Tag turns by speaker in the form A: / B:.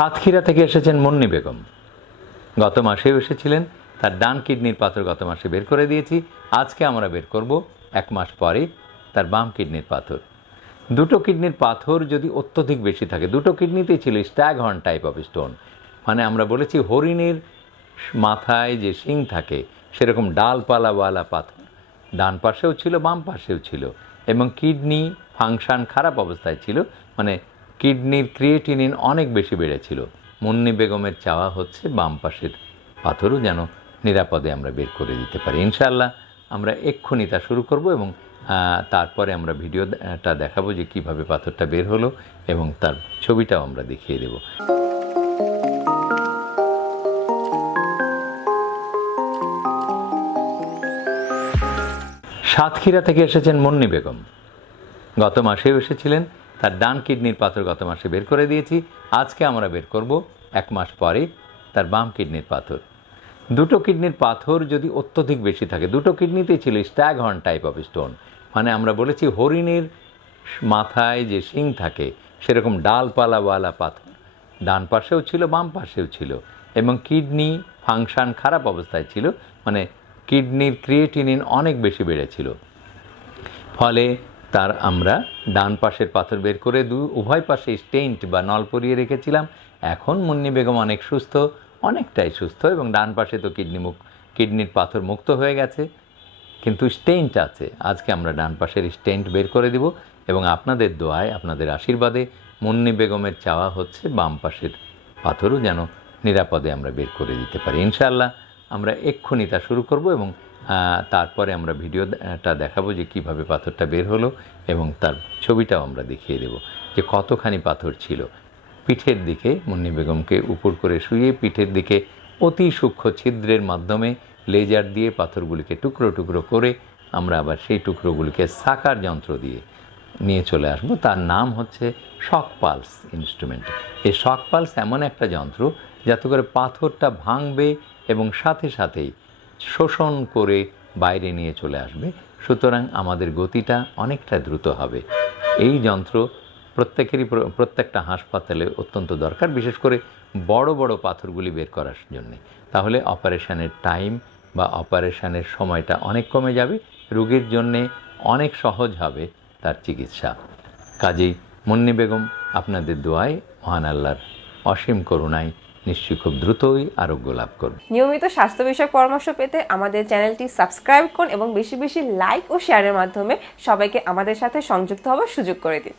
A: সাতক্ষীরা থেকে এসেছেন মুন্নি বেগম। গত মাসেও এসেছিলেন, তার ডান কিডনির পাথর গত মাসে বের করে দিয়েছি, আজকে আমরা বের করব এক মাস পরে তার বাম কিডনির পাথর। দুটো কিডনির পাথর যদি অত্যধিক বেশি থাকে, দুটো কিডনিতেই ছিল staghorn type of stone. মানে আমরা বলেছি হরিণের মাথায় যে শিং থাকে, সেরকম ডালপালাওয়ালা পাথর। ডান পাশেও ছিল, বাম পাশেও ছিল, এবং কিডনি ফাংশন খারাপ অবস্থায় ছিল মানে কিডনির ক্রিয়েটিনিন অনেক বেশি বেড়েছিল। মুন্নি বেগমের চাওয়া হচ্ছে বাম পাশের পাথরও যেন নিরাপদে আমরা বের করে দিতে পারি। ইনশাআল্লাহ আমরা এক্ষুনি তা শুরু করব এবং তারপরে আমরা ভিডিওটা দেখাবো যে কীভাবে পাথরটা বের হলো এবং তার ছবিটাও আমরা দেখিয়ে দেবো। সাতক্ষীরা থেকে এসেছেন মুন্নি বেগম। গত মাসেও এসেছিলেন। তার ডান কিডনির পাথর গত মাসে বের করে দিয়েছি। আজকে আমরা বের করব এক মাস পরে তার বাম কিডনির পাথর। দুটো কিডনির পাথর যদি অত্যধিক বেশি থাকে, দুটো কিডনিতেই ছিল staghorn type of stone. মানে আমরা বলেছি হরিণের মাথায় যে শিং থাকে, সেরকম ডালপালাওয়ালা পাথর। ডান পাশেও ছিল, বাম পাশেও ছিল। এবং কিডনি ফাংশন খারাপ অবস্থায় ছিল। মানে কিডনির ক্রিয়েটিনিন অনেক বেশি বেড়েছিল। ফলে তার আমরা ডান পাশের পাথর বের করে দু, উভয় পাশে স্টেন্ট বা নল পরিয়ে রেখেছিলাম। এখন মুন্নি বেগম অনেক সুস্থ, অনেকটাই সুস্থ এবং ডান পাশে তো কিডনি মুখ, কিডনির পাথর মুক্ত হয়ে গেছে। কিন্তু স্টেন্ট আছে। আজকে আমরা ডান পাশের স্টেন্ট বের করে দিব এবং আপনাদের দোয়ায়, আপনাদের আশীর্বাদে মুন্নি বেগমের চাওয়া হচ্ছে বাম পাশের পাথরও যেন নিরাপদে আমরা বের করে দিতে পারি। ইনশাআল্লাহ আমরা এক্ষুনি তা শুরু করব এবং তারপরে আমরা ভিডিওটা দেখাবো যে কীভাবে পাথরটা বের হলো এবং তার ছবিটাও আমরা দেখিয়ে দেব যে কতখানি পাথর ছিল। পিঠের দিকে মুন্নি বেগমকে উপর করে শুয়ে পিঠের দিকে অতি সূক্ষ্ম ছিদ্রের মাধ্যমে লেজার দিয়ে পাথরগুলিকে টুকরো টুকরো করে আমরা আবার সেই টুকরোগুলিকে সাকার যন্ত্র দিয়ে নিয়ে চলে আসব। তার নাম হচ্ছে শক পালস ইনস্ট্রুমেন্ট এই শক পালস এমন একটা যন্ত্র যাতে করে পাথরটা ভাঙবে এবং সাথে সাথেই শোষণ করে বাইরে নিয়ে চলে আসবে। সুতরাং আমাদের গতিটা অনেকটা দ্রুত হবে। এই যন্ত্র প্রত্যেকেরই প্রত্যেকটা হাসপাতালে অত্যন্ত দরকার, বিশেষ করে বড় বড় পাথরগুলি বের করার জন্যে। তাহলে অপারেশানের টাইম বা অপারেশানের সময়টা অনেক কমে যাবে, রোগীর জন্যে অনেক সহজ হবে তার চিকিৎসা। কাজেই মুন্নি বেগম, আপনাদের দোয়ায় মহান আল্লাহর অসীম করুণায় নিশ্চয়ই খুব দ্রুতই আরোগ্য লাভ করবে।
B: নিয়মিত স্বাস্থ্য বিষয়ক পরামর্শ পেতে আমাদের চ্যানেলটি সাবস্ক্রাইব করুন এবং বেশি বেশি লাইক ও শেয়ারের মাধ্যমে সবাইকে আমাদের সাথে সংযুক্ত হওয়ার সুযোগ করে দিন।